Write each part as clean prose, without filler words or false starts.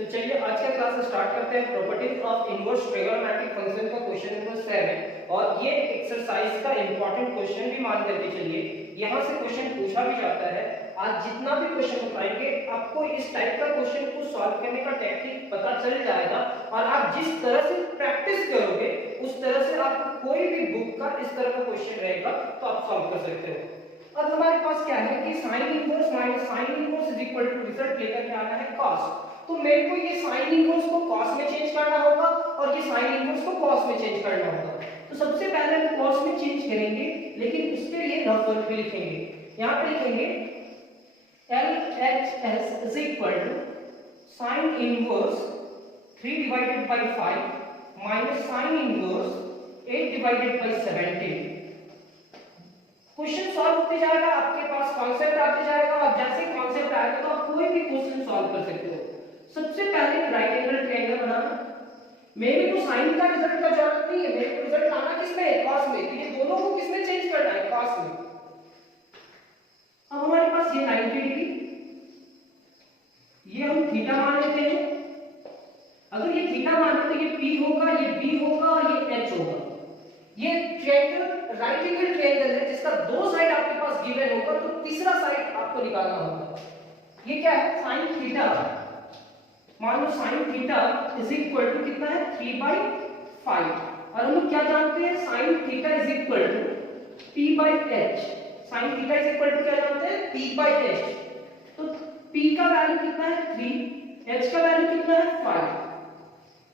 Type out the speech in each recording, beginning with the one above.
तो चलिए आज का क्लास स्टार्ट करते हैं। Properties of inverse trigonometric function का क्वेश्चन नंबर 7 और ये एक्सरसाइज का इंपॉर्टेंट क्वेश्चन भी मान करके चलिए। यहाँ से क्वेश्चन पूछा भी जाता है। आज जितना भी क्वेश्चन बताएंगे आपको इस टाइप का क्वेश्चन को सॉल्व करने का टेक्निक पता चल जाएगा और आप जिस तरह से प्रैक्टिस करोगे उस तरह से आपको कोई भी बुक का इस तरह का क्वेश्चन रहेगा तो आप सॉल्व कर सकते हो। अब हमारे पास क्या है कि sin inverse minus sin inverse is equal to result लेकर के आना है cos। तो मेरे को ये sin इनवर्स को cos में चेंज करना होगा और ये sin इनवर्स को cos में चेंज करना होगा। तो सबसे पहले हम cos में चेंज करेंगे, लेकिन उसके लिए रफ वर्क भी लिखेंगे। यहाँ पे लिखेंगे LHS is equal to sin inverse 3 divided by 5 minus sin inverse 8 divided by 17। Question solve होते जाएगा, आपके पास कॉन्सेप्ट आते जाएगा और जैसे कॉन्सेप्ट आएगा तो आप कोई भी क्वेश्चन सॉल्व कर सकते हो। सबसे पहले राइट एंगल ट्रायंगल बनाना। मेरे को साइन का रिजल्ट का जरूरत नहीं है, मेरे को रिजल्ट लाना किसमें है, कॉस में। तो ये दोनों को किसमें चेंज करना है, कॉस में। अब हमारे पास ये 90 डिग्री, ये हम थीटा मान लेते हैं। अगर ये थीटा माने तो ये P होगा, ये B होगा और ये H होगा। ये ट्रायंगल राइट एंगल ट्रायंगल है जिसका दो साइड आपके पास गिवन होगा, तो तीसरा साइड आपको निकालना होगा। ये क्या है, sin थीटा। मान लो sin theta is equal to कितना है, 3/5। और हम लोग क्या जानते हैं, sin theta is equal to P/h। sin theta is equal to क्या जानते हैं, P/h। तो P का वैल्यू कितना है, 3, h का वैल्यू कितना है, 5।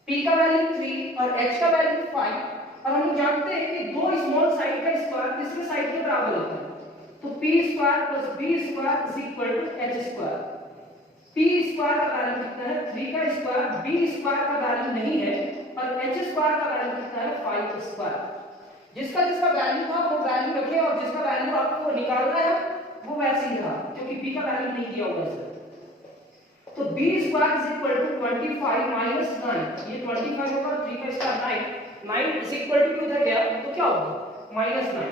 P का वैल्यू 3 और h का वैल्यू 5। और हम जानते हैं कि दो स्मॉल साइड का स्क्वायर तीसरे साइड के बराबर होता है। तो p square plus b square is equal to h square. p square का वैल्यू कितना है, 3 का स्क्वायर, b स्क्वायर का वैल्यू नहीं है और h स्क्वायर का वैल्यू कितना है, 5 स्क्वायर। जिसका जिसका वैल्यू था वो वैल्यू रखें और जिसका वैल्यू आपको निकालना है वो वैसे ही रहा, क्योंकि b का वैल्यू नहीं दिया हुआ है। तो b square is equal to 25 minus 9। ये 25 होगा, 3 का स्क्वायर 9 इज इक्वल टू उधर गया तो क्या होगा, माइनस 9।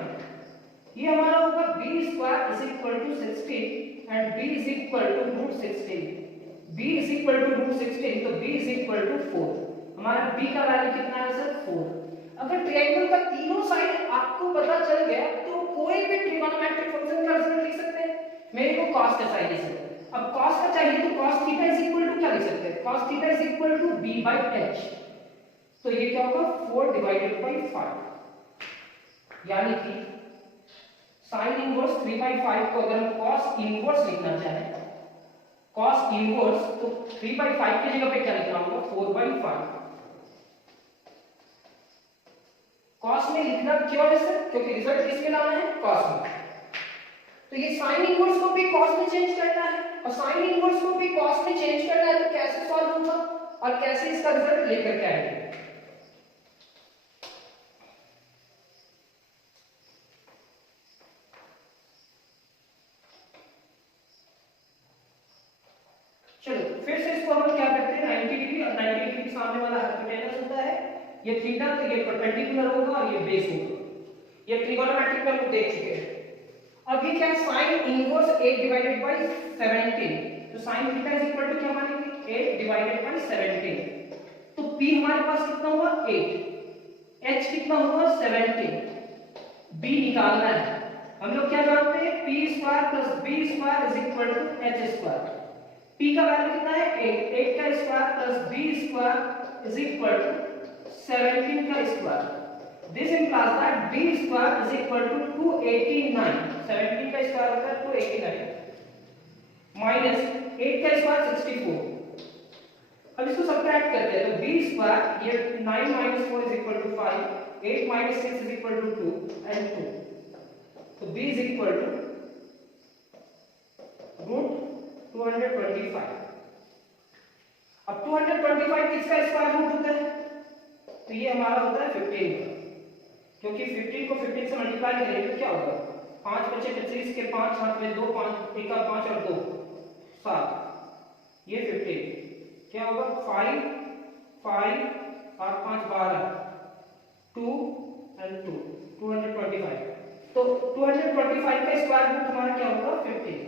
ये हमारा होगा b square is equal to 16 and b is equal to √16। b is equal to √16 तो b इज इक्वल टू 4। हमारा b का वैल्यू कितना है सर, 4। अगर ट्रायंगल का तीनों साइड आपको पता चल गया तो कोई भी ट्रिगोनोमेट्रिक फंक्शन का रिजल्ट लिख सकते हैं। मेरे को cos का चाहिए सर। अब cos का चाहिए तो cos theta is equal to क्या लिख सकते हैं, cos theta is equal to b/h। तो ये क्या होगा, 4 डिवाइडेड बाय 5। यानी कि sin इनवर्स 3/5 को अगर हम cos इनवर्स लिखना चाहें, cos इनवर्स, तो 3/5 की जगह पे क्या लिखना होगा, 4/5। cos में लिखना क्यों है सर, क्योंकि रिजल्ट किसमें लाना है, cos में। तो ये sin इनवर्स को भी cos में चेंज करना है और sin इनवर्स को भी cos में चेंज करना है, तो कैसे सॉल्व होगा और कैसे इसका रिजल्ट लेकर के आएंगे। चलो फिर से इसको हम क्या करते हैं, 90 डिग्री और 90 डिग्री के सामने वाला हाइपोटेनस होता है, ये थीटा, तो ये परपेंडिकुलर होगा और ये बेस होगा। ये ट्रिगोनोमेट्रिक में हम देख चुके हैं। अब ये क्या है, sin इनवर्स 8 डिवाइडेड बाय 17। तो sin theta is equal to क्या मानेंगे, 8 डिवाइडेड बाय 17। तो p हमारे पास कितना हुआ, 8, h कितना हुआ, 17, b निकालना है। हम लोग क्या जानते हैं, p square plus b square is equal to h square. p का वैल्यू कितना है, 8 का square plus b square is equal to 17 का square. This implies that b square is equal to 289। 17 का स्क्वायर होता है 289 माइनस 8 का स्क्वायर 64। अब इसको सब्ट्रैक्ट करते हैं, तो b स्क्वायर, ये 9 minus 4 is equal to 5, 8 minus 6 is equal to 2 and 2। तो b इज इक्वल टू √225। अब 225 किसका स्क्वायर रूट होता है, तो ये हमारा होता है 15 का, क्योंकि 15 को 15 से मल्टीप्लाई करेंगे तो क्या होगा, 5 बचे 25 के 5 हाथ में 2, 5 1 का 5 और 2 7, ये 15 क्या होगा, 5 5 8 5 12 2 एंड 2 225। तो 225 का स्क्वायर रूट हमारा क्या होगा, 15।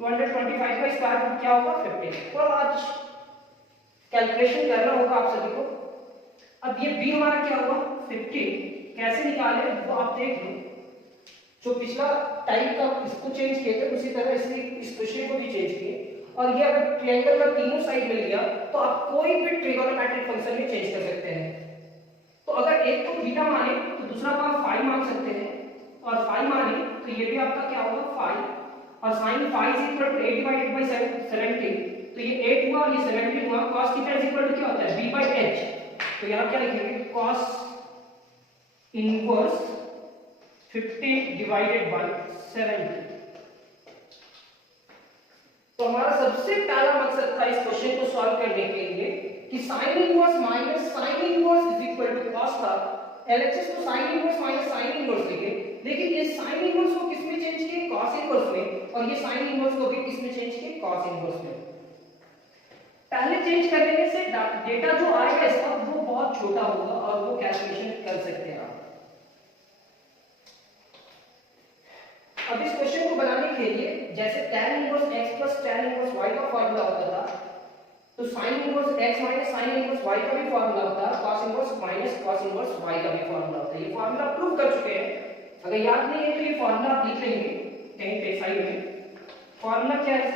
225 का स्क्वायर रूट क्या होगा, 15। और आज कैलकुलेशन करना होगा आप सभी को। अब ये b हमारा क्या हुआ 50, कैसे निकाले वो आप देख लो। जो पिछला टाइप का इसको चेंज किए थे उसी तरह इस क्वेश्चन को भी चेंज किए, और ये अगर ट्रायंगल का तीनों साइड मिल गया तो आप कोई भी ट्रिगोनोमेट्रिक फंक्शन में चेंज कर सकते हैं। तो अगर एक को थीटा माने तो दूसरा को आप फाई मान सकते हैं, और फाई माने तो ये भी आपका क्या होगा फाई, और sin phi is equal to 8 divided by 17, तो ये 8 हुआ और ये 17 हुआ। cos theta is equal to क्या होता है b बाय h, तो यहां क्या लिखेंगे cos इनवर्स 50 डिवाइडेड बाय 70। तो हमारा सबसे पहला मकसद था इस क्वेश्चन को सॉल्व करने के लिए कि sin inverse minus sin inverse is equal to cos था। एलएचएस तो sin inverse minus sin inverse लिखे, लेकिन ये sin इनवर्स को किस में चेंज किए cos इनवर्स में, और ये sin इनवर्स को भी किस में चेंज किए cos इनवर्स में। पहले चेंज करने से डेटा जो आएगा इसका वो बहुत छोटा होगा और वो कैलकुलेशन कर सकते हैं आप। अब इस क्वेश्चन को बनाने के लिए जैसे tan inverse x plus tan inverse y का फार्मूला होता था, तो sin inverse x minus sin inverse y का भी फार्मूला होता है, cos inverse minus cos inverse y का भी फार्मूला होता है। ये फार्मूला प्रूव कर चुके हैं, अगर याद नहीं है तो ये फार्मूला आप लिख लेंगे कहीं पे साइड में। फार्मूला क्या है,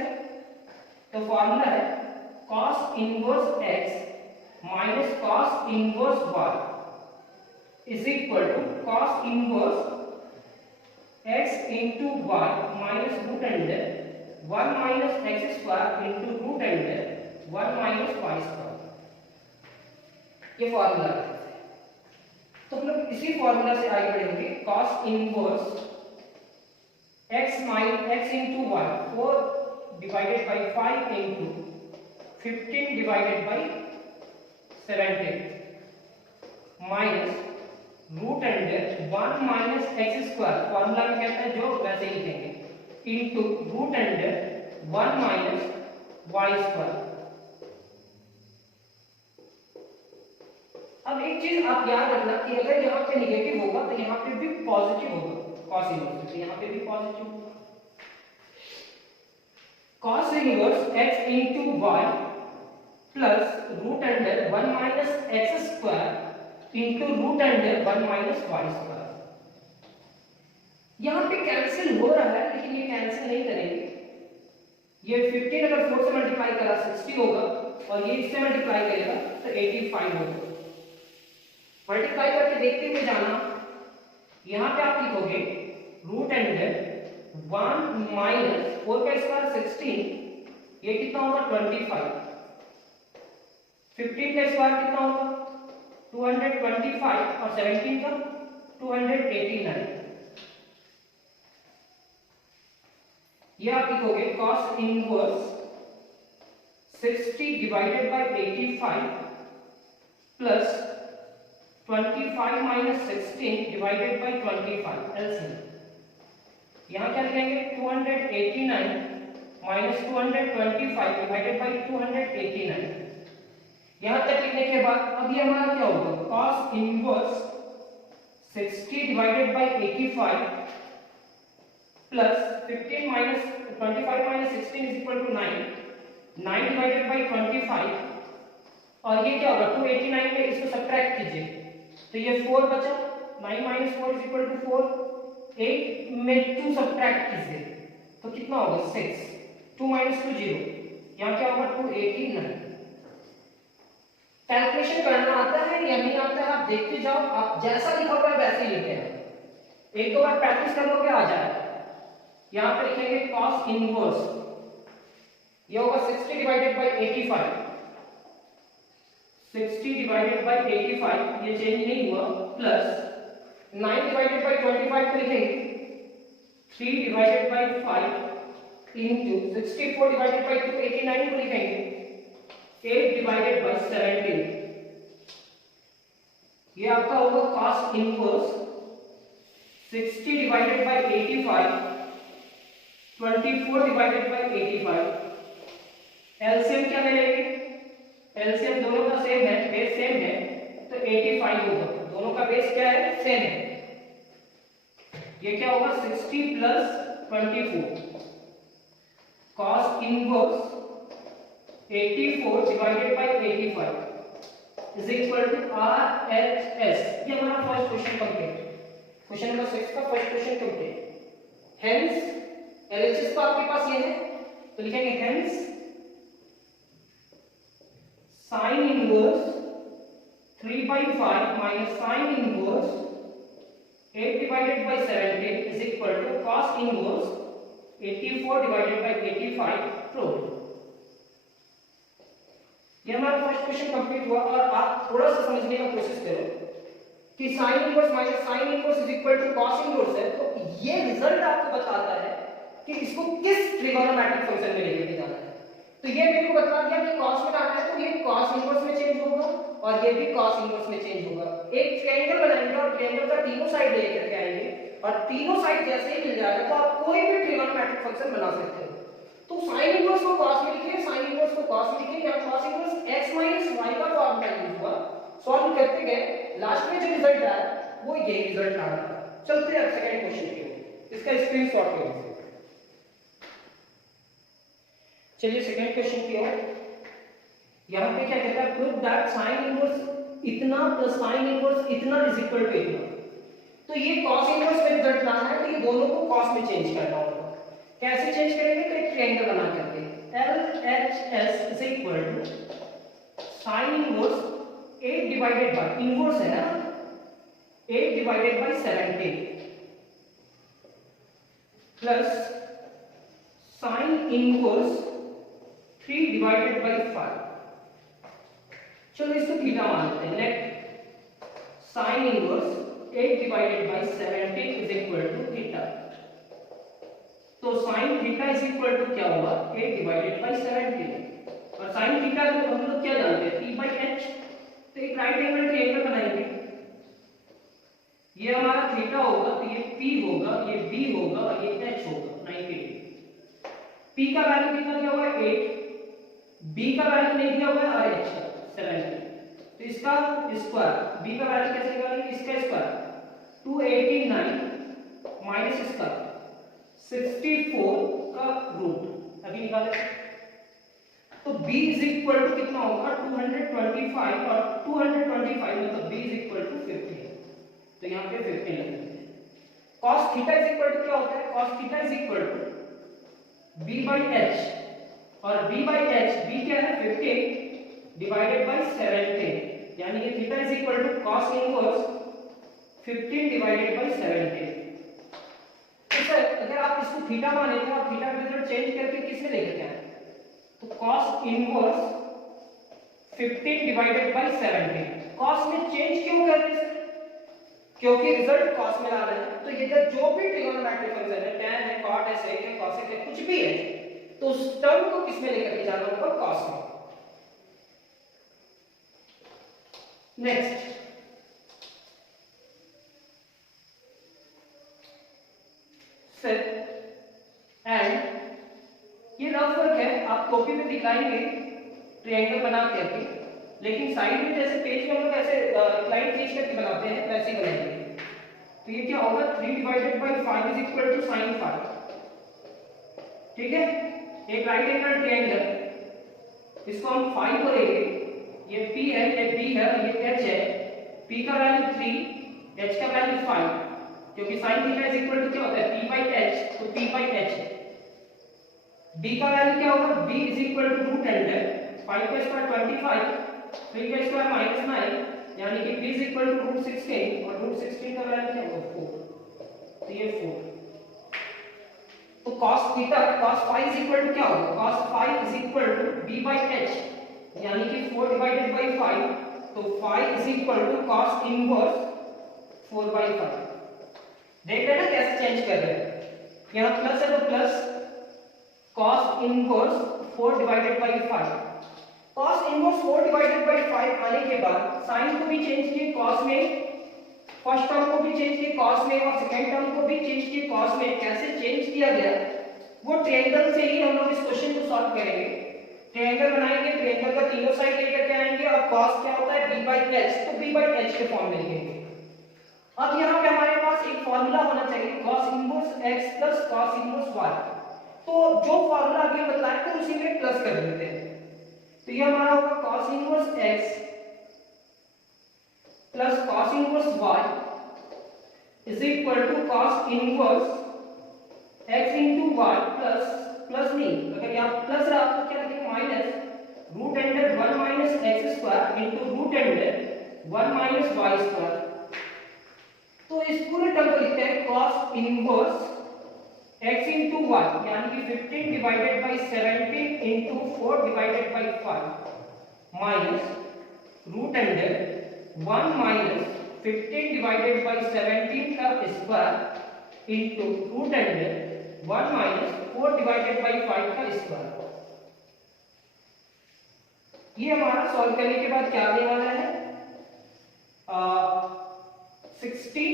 तो फार्मूला है cos inverse x minus cos inverse y is equal to cos inverse x into y minus root under 1 minus x square into root under 1 minus y square, ये फॉर्मूला है। तो हम लोग इसी फॉर्मूला से आगे बढ़ेंगे। cos inverse x minus x into y 4 divided by 5 into 15 divided by 17 minus root under 1 minus x square, formula में कहते हैं जो वैसे ही लिखेंगे, into root under 1 minus y square. अब एक चीज आप याद रखना कि अगर यहाँ पे निगेटिव होगा तो यहाँ पे भी पॉजिटिव होगा cos इनवर्स, तो यहाँ पे भी पॉजिटिव होगा। cos inverse x into y plus root under 1 minus x square into root under 1 minus y square. यहां पे कैंसिल हो रहा है लेकिन ये कैंसिल नहीं करेंगे। ये 15 अगर 4 से मल्टीप्लाई करा 60 होगा, और ये इससे मल्टीप्लाई करेगा तो 85 होगा। मल्टीप्लाई करके देखते हुए जाना, यहां पे आप लिखोगे रूट अंडर 1 माइनस 4 का स्क्वायर 16, ये कितना होगा 25, 15 का स्क्वायर कितना होगा 225 और 17 का 289। ये आप लिखोगे cos inverse 60 divided by 85 plus 25 minus 16 divided by 25 LCM. यहां क्या लिखेंगे 289 माइनस 225 डिवाइडेड बाय 289। यहां तक लिखने के बाद अब ये हमारा क्या होगा cos inverse 60 divided by 85 plus 15 minus 25 minus 16 is equal to 9 divided by 25, और ये क्या होगा 289 में इसको सब्ट्रैक्ट कीजिए तो ये 4 बचा, 9 माइनस 4 इज इक्वल टू 4, 8 में 2 सब्ट्रैक्ट कीजिए तो कितना होगा 6, 2 माइनस 2 0, यहां क्या होगा 289। कैलकुलेशन करना आता है या नहीं आता है आप देखते जाओ, आप जैसा लिखा हुआ है वैसे ही लिखें, एक दो बार प्रैक्टिस कर लोगे आ जाएगा। यहां पे लिखेंगे cos इनवर्स, ये होगा 60 डिवाइडेड बाय 85, 60 डिवाइडेड बाय 85 ये चेंज नहीं हुआ, प्लस 9 डिवाइडेड बाय 25 को लिखेंगे 3 divided by 5 into 64 divided by 289 को लिखेंगे 8 डिवाइडेड बाय 17। ये आपका होगा cos inverse 60 divided by 85, 24 divided by 85। LCM क्या ले लेंगे, एलसीएम दोनों का सेम है, बेस सेम है तो 85 होगा, दोनों का बेस क्या है सेम है। ये क्या होगा 60 plus 24, cos inverse 84 divided by 85 is equal to RHS। ये हमारा first question complete, question number 6 का first question complete. Hence LHS तो आपके पास ये है, तो लिखेंगे hence sine inverse 3/5 minus sine inverse 8 divided by 17 is equal to cos inverse 84 divided by 85 prove. ये हमारा फर्स्ट क्वेश्चन कंप्लीट हुआ। और आप थोड़ा सा समझने का कोशिश करो कि sine inverse minus sine inverse is equal to cos inverse है, तो ये रिजल्ट आपको बताता है कि इसको किस ट्रिगोनोमेट्रिक फंक्शन में लेके जाना है। तो ये मेरे को बता दिया कि cos में लाना है, तो ये cos इनवर्स में चेंज होगा और ये भी cos इनवर्स में चेंज होगा। एक ट्रायंगल बनाएंगे और ट्रायंगल का तीनों साइड लेकर के आएंगे और तीनों साइड जैसे ही मिल जाएगा तो आप कोई भी ट्रिगोनोमेट्रिक फंक्शन बना सकते हो। तो sin इनवर्स को cos में लिखिए, sin इनवर्स को cos में लिखिए, या cos inverse x minus y का फॉर्मूला यूज हुआ। सॉल्व करते गए, लास्ट में जो रिजल्ट आया वो ये रिजल्ट आ रहा है। चलते हैं सेकंड क्वेश्चन की ओर, इसका स्क्रीनशॉट ले लीजिए। चलिए सेकंड क्वेश्चन की ओर। यहां पे क्या कहता है, प्रूव दैट sin इनवर्स इतना प्लस sin इनवर्स इतना इज इक्वल टू इतना। तो ये cos इनवर्स में रिजल्ट लाना है, तो ये दोनों को cos में चेंज करना होगा। कैसे चेंज करेंगे, तो एक ट्रायंगल बना करके LHS is equal to sin inverse 8 divided by inverse है ना, 8 divided by 17 plus sin inverse 3 divided by 5। चलो इसको थीटा मान लेते हैं। Let sin inverse 8 divided by 17 is equal to theta. तो sin theta is equal to क्या होगा, 8 डिवाइडेड बाय 17 और sin थीटा को हम लोग क्या जानते हैं, p बाय h। तो एक राइट एंगल ट्रायंगल बनाएंगे, ये हमारा थीटा होगा, तो ये p होगा, ये b होगा और ये h होगा 90 डिग्री। p का वैल्यू कितना दिया हुआ है 8, b का वैल्यू नहीं दिया हुआ है और h 70। तो इसका स्क्वायर, b का वैल्यू कैसे निकालेंगे, इसका स्क्वायर 289 माइनस इसका 64 का रूट अभी निकाले। तो b इज इक्वल टू कितना होगा 225 और 225 मतलब b इज इक्वल टू 50। तो यहाँ पे 50 लग जाते हैं। cos theta is equal to क्या होता है, cos theta is equal to b by h और b बाई h, b क्या है 50 डिवाइडेड बाई 17, यानी कि theta is equal to cos inverse 15 divided by 17। तो सर अगर आप इसको थीटा माने तो आप थीटा का रिजल्ट चेंज करके किस में लेकर आए, तो cos inverse 15 divided by 17। cos में चेंज क्यों कर रहे हैं, क्योंकि रिजल्ट cos में ला रहे हैं। तो ये जो भी ट्रिगोनोमेट्रिक फंक्शन है, tan है, cot है, sec है, cosec है, कुछ भी है, तो उस टर्म को किस में लेकर के जाना होगा, cos में। नेक्स्ट सेट एंड ये रफ वर्क है, आप कॉपी में दिखाएंगे ट्रायंगल बना करके, लेकिन साइड में जैसे पेज में हम लोग ऐसे लाइन खींच करके बनाते हैं वैसे ही बनाएंगे। तो ये क्या होगा 3 divided by 5 is equal to sin 5। ठीक है, एक राइट एंगल ट्रायंगल, इसको हम 5 करेंगे। ये p है, ये b है, ये h है। p का वैल्यू 3, h का वैल्यू 5, क्योंकि sin theta is equal to क्या होता है p बाई h, तो p बाई h है। b का वैल्यू क्या होगा, b is equal to root under 5 का स्क्वायर 25, 3 का स्क्वायर माइनस 9, यानी कि b is equal to root 16 और रूट 16 का वैल्यू क्या होगा 4, तो ये 4। तो cos theta cos phi is equal to क्या होगा, cos phi is equal to b by h, यानी कि 4 डिवाइडेड बाई 5, तो phi is equal to cos inverse 4 by 5। देख रहे हैं ना कैसे चेंज कर रहे हैं, यहाँ प्लस है तो plus cos inverse 4 divided by 5। cos inverse 4 divided by 5 आने के बाद साइन को भी चेंज किए cos में, फर्स्ट टर्म को भी चेंज किए cos में और सेकंड टर्म को भी चेंज किए cos में। कैसे चेंज किया गया वो ट्रायंगल से ही हम लोग इस क्वेश्चन को सॉल्व करेंगे। ट्रायंगल बनाएंगे, ट्रायंगल का तीनों साइड लेकर के आएंगे और cos क्या होता है b बाई h, तो b बाई h के फॉर्म में लिखेंगे। अब यहाँ पे हमारे पास एक फॉर्मूला होना चाहिए cos inverse x plus cos inverse y। तो जो फॉर्मूला अभी बताया तो उसी में प्लस कर देते हैं। ये हमारा होगा cos inverse x plus cos inverse y is equal to cos inverse x into y plus नहीं, अगर यहाँ प्लस रहा तो क्या लिखेंगे minus root under 1 minus x square into root under 1 minus y square. तो इस पूरे टर्म को लिखते हैं cos inverse x into y, यानी कि 15 divided by 17 into 4 divided by 5 minus root under 1 minus 15 divided by 17 का square into root under 1 minus 4 divided by 5 का स्क्वायर। ये हमारा सॉल्व करने के बाद क्या आने वाला है 60,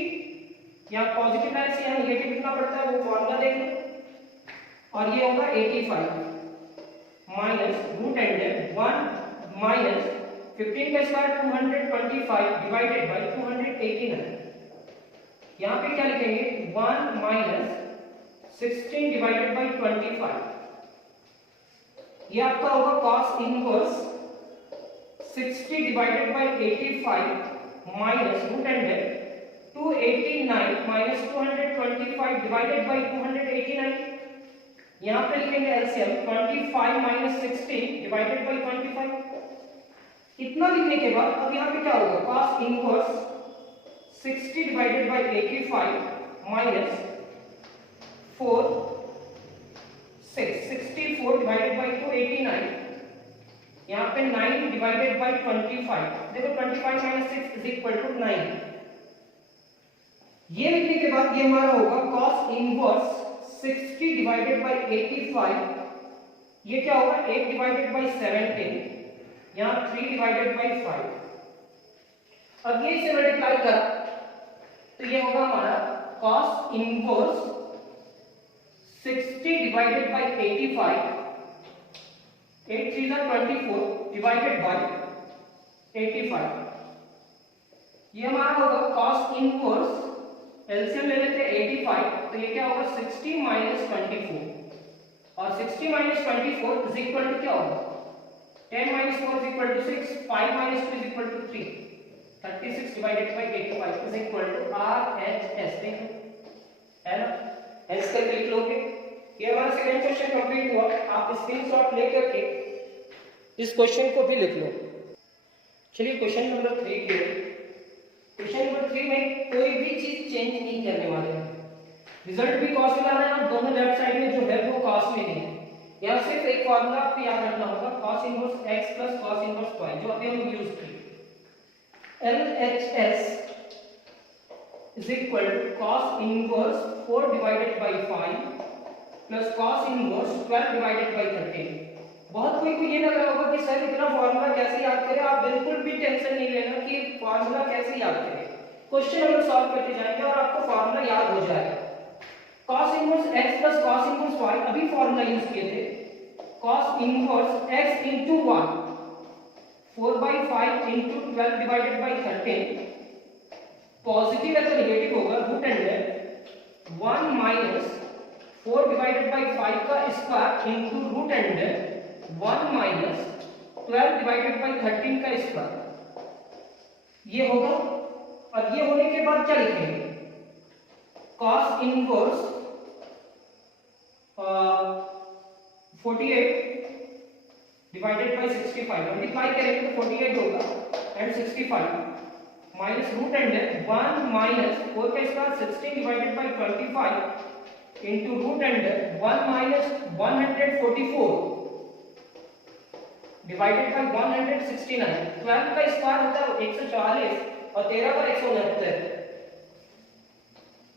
यहाँ पॉजिटिव है से यहाँ नेगेटिव लिखना पड़ता है, वो फॉर्मूला देख लो। और ये होगा 85 माइनस रूट अंडर 1 माइनस 15 का स्क्वायर 225 डिवाइडेड बाई 289। यहाँ पे क्या लिखेंगे 1 माइनस 16 डिवाइडेड बाई 25। ये आपका होगा cos inverse 60 divided by 85 minus root under 289 minus 225 divided by 289। यहाँ पे लिखेंगे एलसीएम 25 माइनस 16 डिवाइडेड बाई 25। इतना लिखने के बाद अब यहाँ पे क्या होगा cos inverse 60 divided by 85 minus 64 divided by 289, यहाँ पे 9 डिवाइडेड बाई 25। देखो 25 माइनस 6 इज इक्वल टू 9। ये लिखने के बाद ये हमारा होगा cos इनवर्स 60 डिवाइडेड बाई 85, ये क्या होगा 8 डिवाइडेड बाई 17, यहाँ 3 डिवाइडेड बाई 5। अब ये इसे मल्टीप्लाई करा तो ये होगा हमारा cos inverse 60 divided by 85, 8 3 are 24 divided by 85। ये हमारा होगा cos इनवर्स एलसीएम ले लेते हैं 85, तो ये क्या होगा 60 माइनस 24, और 60 माइनस 24 इज इक्वल टू क्या होगा 10 minus 4 is equal to 6, 5 minus 2 is equal to 3, 36 divided by 85 is equal to RHS। देखो है ना, एस करके लिख लोगे। ये हमारा सेकंड क्वेश्चन कंप्लीट हुआ। आप स्क्रीनशॉट लेकर के इस क्वेश्चन को भी लिख लो। चलिए क्वेश्चन नंबर 3 के क्वेश्चन नंबर 3 में कोई भी चीज चेंज नहीं करने वाले हैं। रिजल्ट भी cos में लाना है और दोनों लेफ्ट साइड में जो है वो cos में नहीं है। यहाँ सिर्फ एक फॉर्मूला आपको याद रखना होगा cos inverse x plus cos inverse y, जो अभी हम यूज किए। LHS is equal to cos inverse 4 divided by 5 plus cos inverse 12 divided by 13। बहुत कोई को ये लग रहा होगा कि सर इतना फॉर्मूला कैसे याद करें। आप बिल्कुल भी टेंशन नहीं लेना कि फॉर्मूला कैसे याद करें। क्वेश्चन हम लोग सॉल्व करते जाएंगे और आपको फॉर्मूला याद हो जाएगा। cos inverse x plus cos inverse y अभी फॉर्मूला यूज किए थे। cos inverse x into 1 4 by 5 into 12 divided by 13, positive है तो नेगेटिव होगा root under 1 minus 4 divided by 5 का square into root under 1 minus 12 divided by 13 का square. ये होगा। और ये होने के बाद क्या लिखेंगे cos inverse 48 divided by 65, multiply करेंगे तो 48 होगा and 65 minus root under 1 minus 4 का square 16 divided by 25 into root under 1 minus 144 divided by 169। 12 का स्क्वायर होता है 144 और 13 का 169।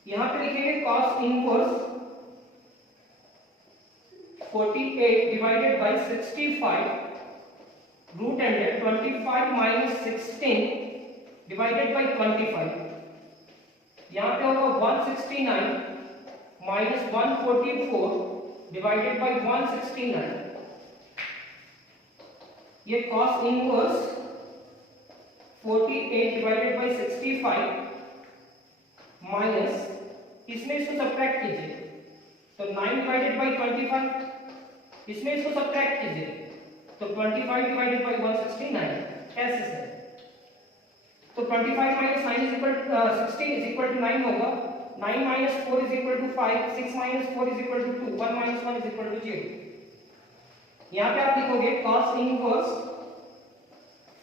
यहाँ पे लिखेंगे cos inverse 48 divided by 65 root under 25 minus 16 divided by 25। यहाँ पे होगा 169 माइनस 144 डिवाइडेड बाई 169। ये cos inverse 48 divided by 65 minus इसमें इसको सब्ट्रैक्ट कीजिए तो 9 डिवाइडेड बाई 25, इसमें इसको सब्ट्रैक्ट कीजिए तो तो 25 डिवाइडेड बाई 169 कैसे से? तो 25 minus 9 is equal 60 is equal to 9 होगा। 9 minus 4 is equal to 5, 6 minus 4 is equal to 2, 1 minus 1 is equal to 0। यहाँ पे आप लिखोगे cos inverse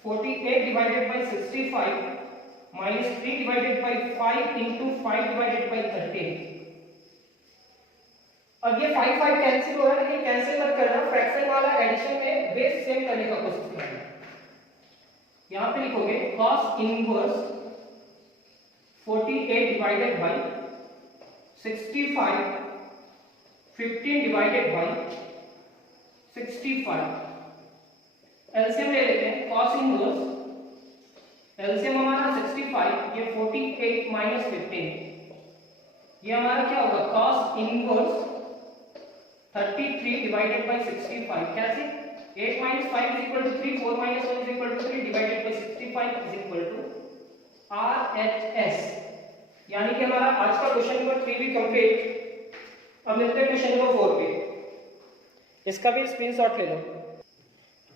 48 divided by 65 minus 3 divided by 5 into 5 divided by 13। अब ये 5 5 कैंसिल हो रहा है, लेकिन कैंसिल मत करना, फ्रैक्शन वाला एडिशन में बेस सेम करने का कोशिश करना। यहाँ पे लिखोगे cos inverse 48 divided by 65 15 divided by 65। LCM ले लेते हैं। cos इनवर्स एलसीएम हमारा 65, ये 48 माइनस 15, ये हमारा क्या होगा cos इनवर्स 33 डिवाइडेड बाई 65। कैसे? 8 minus 5 is equal to 3, 4 minus 1 is equal to 3 divided by 65 is equal to RHS। यानी कि हमारा आज का क्वेश्चन नंबर 3 भी कंप्लीट। अब मिलते हैं क्वेश्चन नंबर 4 पे। इसका भी स्क्रीनशॉट ले लो।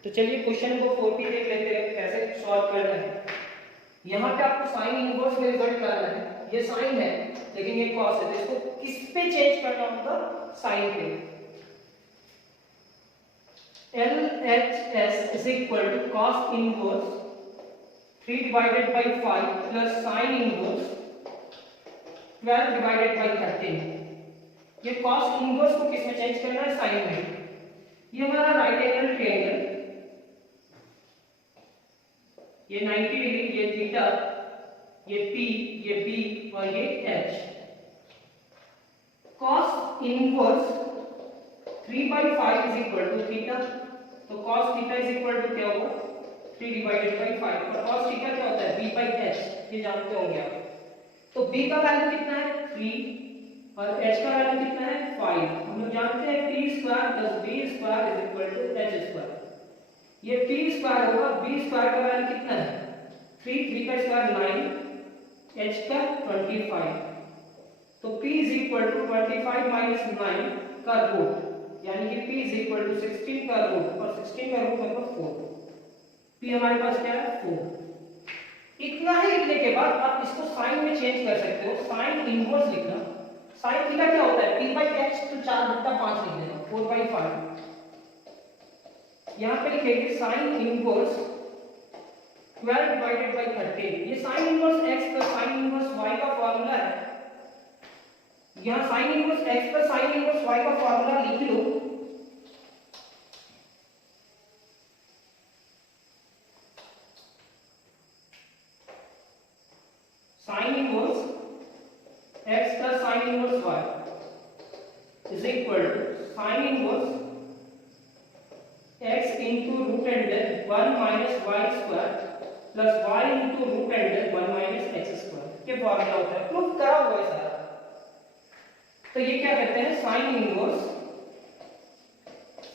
तो चलिए क्वेश्चन नंबर 4 भी देख लेते हैं कैसे सॉल्व करना है। यहाँ पे आपको साइन इनवर्स में रिजल्ट करना है। ये साइन है लेकिन ये कॉस है, तो इसको किस पे चेंज करना होगा? साइन पे। LHS is equal to cos inverse 3 divided by 5 plus sin inverse 12 divided by 13। ये cos inverse को किस में चेंज करना है? sin में। ये हमारा राइट एंगल ट्रायंगल, ये 90 डिग्री, ये थीटा, ये P, ये B और ये H। cos inverse 3/5 is equal to theta, तो cos theta is equal to क्या होगा? 3 divided by 5। और cos थीटा क्या होता है? B/H, ये जानते होंगे आप। तो B का वैल्यू कितना है? 3 और H का वैल्यू कितना है? 5। हम लोग जानते हैं P square plus B square is equal to H square. ये P स्क्वायर होगा, B स्क्वायर का वैल्यू कितना है? 3, 3 का स्क्वायर 9, H का 25। तो P is equal to 25 minus 9 का रूट, यानी कि P इज इक्वल टू 16 का रूट, और 16 का रूट मतलब 4। P हमारे पास क्या है? 4। इतना ही लिखने के बाद आप इसको साइन में चेंज कर सकते हो। साइन इनवर्स लिखना। साइन थीटा क्या होता है? P/H, तो 4/5 लिख देना, 4/5। यहाँ पे लिखेंगे साइन इनवर्स 12 डिवाइडेड बाई 13। ये sine inverse x plus sine inverse y का फॉर्मूला है। यहाँ sine inverse x plus sine inverse y का फॉर्मूला लिख लो। Sine inverse x plus sine inverse y is equal to sine inverse x into root under 1 minus y square plus y into root under 1 minus x square. ये formula होता है, proof करा हुआ है सारा। तो ये क्या कहते हैं? Sine inverse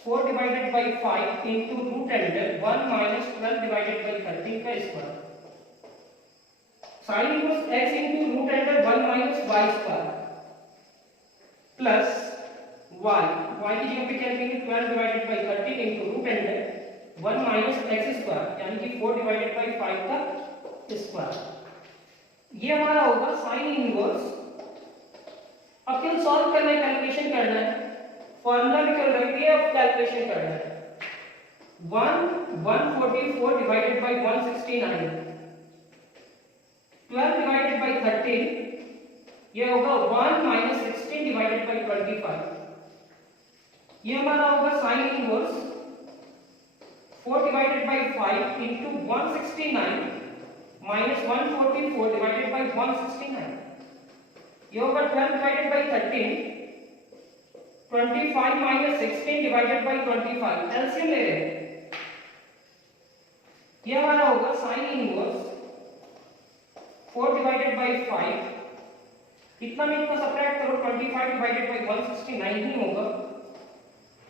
4 divided by 5 into root under 1 minus 12 divided by 13 का square. Sine inverse x into root under 1 minus y square plus y की जगह पे क्या लिखेंगे? 12 divided by 13 into root under 1 minus x square, यानी कि 4 डिवाइडेड बाई 5 का square. ये हमारा होगा साइन इनवर्स। अब क्या सॉल्व करना है? कैलकुलेशन करना है। फॉर्मूला भी कर रखी है, अब कैलकुलेशन करना है। 144 डिवाइडेड बाई 169, 12 डिवाइडेड बाई 13, ये होगा 1 माइनस 16 डिवाइडेड बाई 25। ये हमारा होगा sign inverse 4 divided by 5 into 169 minus 144 divided by 169। ये होगा 12 divided by 13, 25 minus 16 divided by 25। LCM ले रहे हैं। ये हमारा होगा साइन इनवर्स 4 डिवाइडेड बाई 5, इतना में इतना सब्ट्रैक्ट करो, 25 डिवाइडेड बाई 169 ही होगा।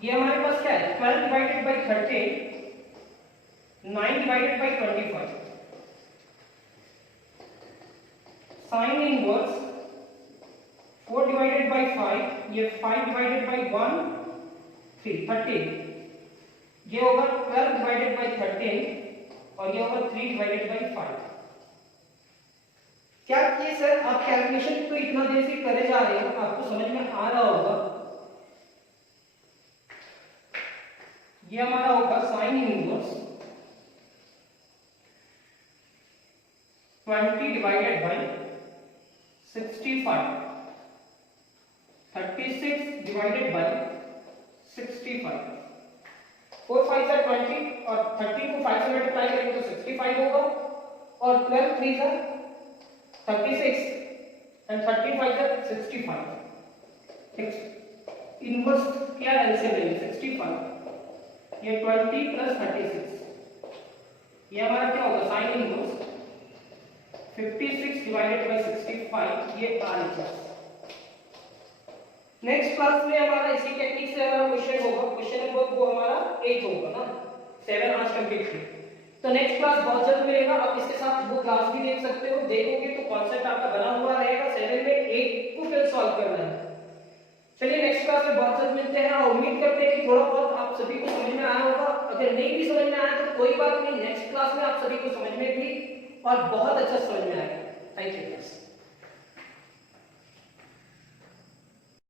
ये हमारे पास क्या है? 12 divided by 13, 9 divided by 25। Sign inverse 4 divided by 5, ये 5 डिवाइडेड बाई 1 3 30 ये होगा 12 डिवाइडेड बाई 13 और ये होगा 3 डिवाइडेड बाई 5। क्या किए सर आप कैलकुलेशन तो इतना देर से करे जा रहे हो, आपको समझ में आ रहा होगा। ये हमारा होगा sine inverse 20 divided by 65, 36 divided by 65। 4 5 are 20 और 30 को 5 से मल्टीप्लाई करेंगे तो 65 होगा और 12 3 are 36 and 35 are 65। इनवर्स क्या एलसीएम लेंगे 65, ये 20 प्लस 36, ये हमारा क्या होगा साइन इनवर्स 56 डिवाइडेड बाय 65, ये RHS। नेक्स्ट क्लास में हमारा इसी टेक्निक से हमारा क्वेश्चन होगा, क्वेश्चन नंबर वो हमारा 8 होगा ना, 7 आज कंप्लीट किए। तो नेक्स्ट क्लास बहुत जल्द मिलेगा, आप इसके साथ वो क्लास भी देख सकते हो, देखोगे तो कॉन्सेप्ट आपका बना हुआ रहेगा। 7 में 8 को फिर सॉल्व करना है। चलिए नेक्स्ट क्लास में बहुत जल्द मिलते हैं और उम्मीद करते हैं कि थोड़ा बहुत आप सभी को समझ में आया होगा। अगर नहीं भी समझ में आया तो कोई बात नहीं, नेक्स्ट क्लास में आप सभी को समझ में भी और बहुत अच्छा समझ में आएगा। Thank you.